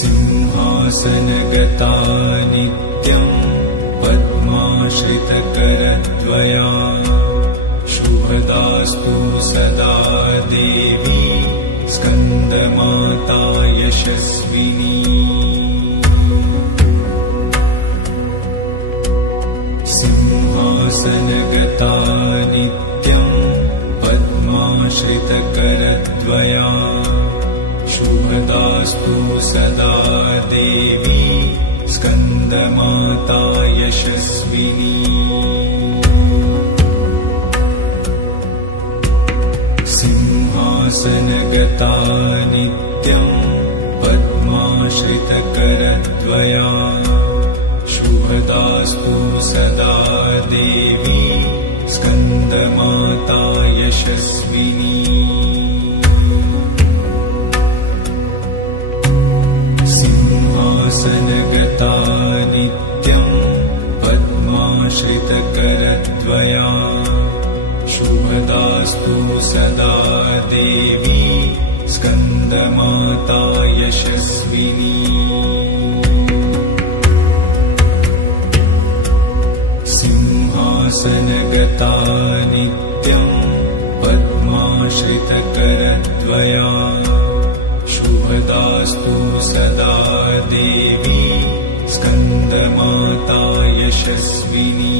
सिंहासनगता नित्यं पद्माश्रितकरद्वया शुभदास्तु सदा देवी स्कन्दमाता यशस्विनी सिंहासनगता नित्यं पद्माश्रितकरद्वया शुभदास्तु सदा देवी स्कन्दमाता यशस्विनी सिंहासनगता नित्यं पद्माश्रितकरद्वया शुभदास्तु सदा देवी स्कन्दमाता यशस्विनी सिंहासनगता नित्यं पद्माश्रितकरद्वया शुभदास्तु सदा देवी स्कन्दमाता यशस्विनी सिंहासनगता नित्यं पद्माश्रितकरद्वया शुभदास्तु सदा देवी स्कन्दमाता यशस्विनी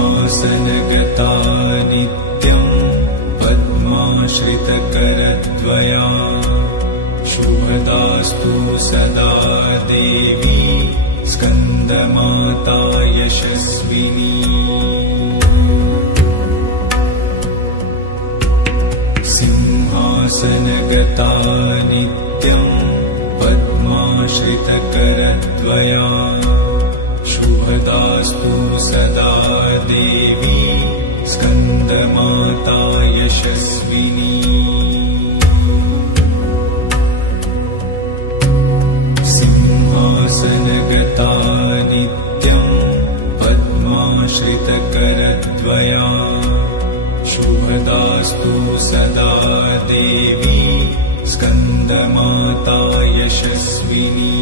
सिंहासनगता नित्यं पद्माश्रितकरद्वया शुभदास्तु सदा देवी स्कन्दमाता यशस्विनी सिंहासनगता नित्यं पद्माश्रितकरद्वया शुभदास्तु सदा देवी स्कन्दमाता यशस्विनी सिंहासनगता नित्यं पद्माश्रितकरद्वया शुभदास्तु सदा देवी स्कन्दमाता यशस्विनी